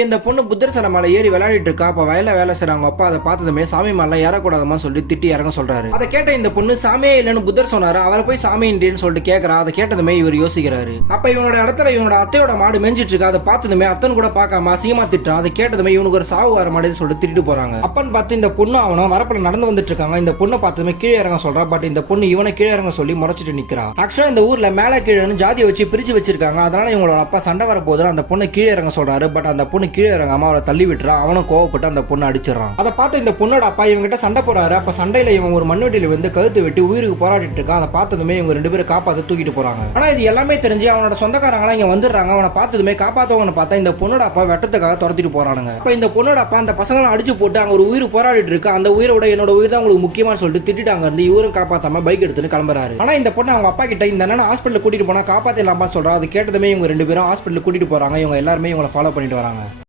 இந்த பொண்ணு புத்தர் சிலை மேல ஏறி விளையாடிட்டு இருக்கா. அப்ப வயல்ல வேலை செய்றாங்க அப்பா அதை பார்த்ததுமே சாமி மேல ஏறக்கூடாதுமா சொல்லி திட்டி இறங்க சொல்றாரு. அதை கேட்ட இந்த பொண்ணு சாமியே இல்லைன்னு புத்தர் சொன்னாரு. அவரை போய் சாமி இன்றேன்னு சொல்லிட்டு கேட்கறா. அதை கேட்டதுமே இவர் யோசிக்கிறாரு. அப்ப இவனோட இடத்துல இவனோட அத்தையோட மாடு மெஞ்சிட்டு இருக்கா. அதை பார்த்ததுமே அத்தன் கூட பார்க்காம அசிங்கமா திட்டான். அதை கேட்டதுமே இவனுக்கு ஒரு சாவு வர மாட்டேன்னு சொல்லிட்டு திட்டு போறாங்க. அப்பன்னு பார்த்து இந்த பொண்ணு அவனும் வரப்புல நடந்து வந்துட்டு இருக்காங்க. இந்த பொண்ணை பார்த்ததுமே கீழே இறங்க சொல்றா. பட் இந்த பொண்ணு இவனை கீழே இறங்க சொல்லி முறைச்சிட்டு நிக்கிறா. ஆக்சுவலா இந்த ஊர்ல மேல கீழே ஜாதியை வச்சு பிரிச்சு வச்சிருக்காங்க. அதனால இவங்களோட அப்பா சண்டை வர போது அந்த பொண்ணு கீழே இறங்க சொல்றாரு. பட் அந்த பொண்ணு கீழே இறங்காம அவரை தள்ளி விட்டுறான். அவனும் கோவப்பட்டு அந்த பொண்ணு அடிச்சிடறான். அதை பார்த்து இந்த பொண்ணோட அப்பா இவங்கிட்ட சண்டை போறாரு. அப்ப சண்டையில இவன் ஒரு மண்வெட்டியில வந்து கழுத்து வெட்டி உயிருக்கு போராடிட்டு இருக்கான். அதை பார்த்ததுமே இவங்க ரெண்டு பேரும் காப்பாத்து தூக்கிட்டு போறாங்க. ஆனா இது எல்லாமே தெரிஞ்சு அவனோட சொந்தக்காரங்களா இங்க வந்துடுறாங்க. அவனை பார்த்ததுமே காப்பாத்தவங்க பார்த்தா இந்த பொண்ணோட அப்பா வெட்டத்துக்காக துரத்திட்டு போறானுங்க. அப்ப இந்த பொண்ணோட அப்பா அந்த பசங்களை அடிச்சு போட்டு அங்க ஒரு உயிர் போராடிட்டு இருக்கு. அந்த உயிரோட என்னோட உயிர் தான் உங்களுக்கு முக்கியமா சொல்லிட்டு திட்டிட்டாங்க இருந்து இவரும் காப்பாத்தாம பைக் எடுத்துட்டு கிளம்புறாரு. ஆனா இந்த பொண்ணு அவங்க அப்பா கிட்ட இந்த அண்ணன் ஹாஸ்பிட்டல் கூட்டிட்டு போனா காப்பாத்திடலாமா சொல்றா. அது கேட்டதுமே இவங்க ரெண்டு பேரும் ஹாஸ்பிட்டல் கூட்டிட்டு போறாங்க. இவங்க எல்லாருமே இவங்களை ஃபாலோ பண்ணிட்டு வராங்க.